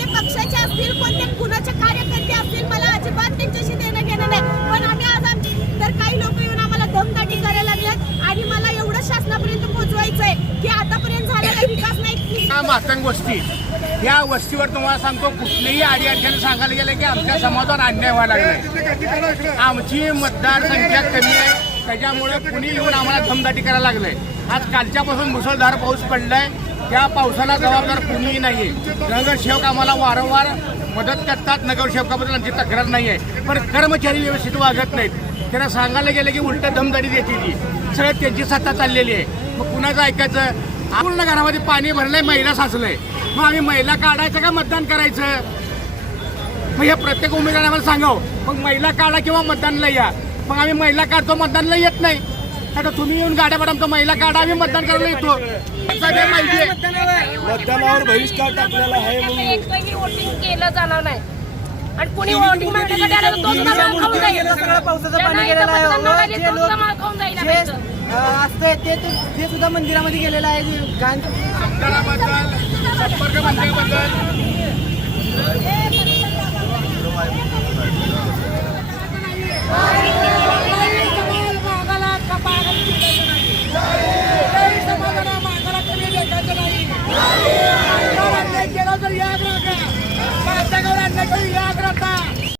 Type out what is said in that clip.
कोणते पक्षाचे असतील, कोणते कुणाचे कार्यकर्ते असतील, मला अजिबात त्यांच्याशी देणं घेणं नाही. पण आम्ही आज तर काही लोक येऊन आम्हाला दमदाटी करायला लागल्यात आणि मला एवढं शासनापर्यंत पोहोचवायचंय की आतापर्यंत झालेला विकास नाही. मातंग वस्ती, या वस्तीवर तुम्हाला सांगतो, कुठलीही अडचणी सांगायला गेलं की आमच्या समाजावर अन्याय व्हायला लागलाय. आमची मतदारसंख्या कमी आहे, त्याच्यामुळे कुणी येऊन आम्हाला दमदाटी करायला लागलंय. आज कालच्यापासून मुसळधार पाऊस पडलाय, त्या पावसाला जबाबदार कुणीही नाहीये. नगरसेवक आम्हाला वारंवार मदत करतात, नगरसेवकाबद्दल आमची तक्रार नाही आहे, पण कर्मचारी व्यवस्थित वागत नाहीत. त्यांना सांगायला गेलं की उलट दमदाटी देते ती. सगळं त्यांची सत्ता चाललेली आहे. मग कुणाचं ऐकायचं? पूर्ण घरामध्ये पाणी भरलंय, महिला साचलंय, मग आम्ही महिला काढायचं का मतदान करायचं? मग हे प्रत्येक उमेदवाराने आम्हाला सांगावं, मग महिला काढा किंवा मतदानला या. मग आम्ही महिला काढतो, मतदानला येत नाही. आता तुम्ही येऊन गाड्या पाठवतो, महिला काढा, आम्ही मतदान करायला येतो. माहिती आहे मतदानावर बहिष्कार टाकलेला आहे. एकही वोटिंग केलं जाणार नाही आणि कुणी वोटिंग मागण्यासाठी आलं तर तो सुद्धा माल खाऊन जाईल. पावसाचं पाणी गेलेलं आहे. तो सुद्धा माल खाऊन जाईल. असते ते सुद्धा मंदिरामध्ये गेलेलं आहे. आमदाराबद्दल, संपर्क मंत्र्याबद्दल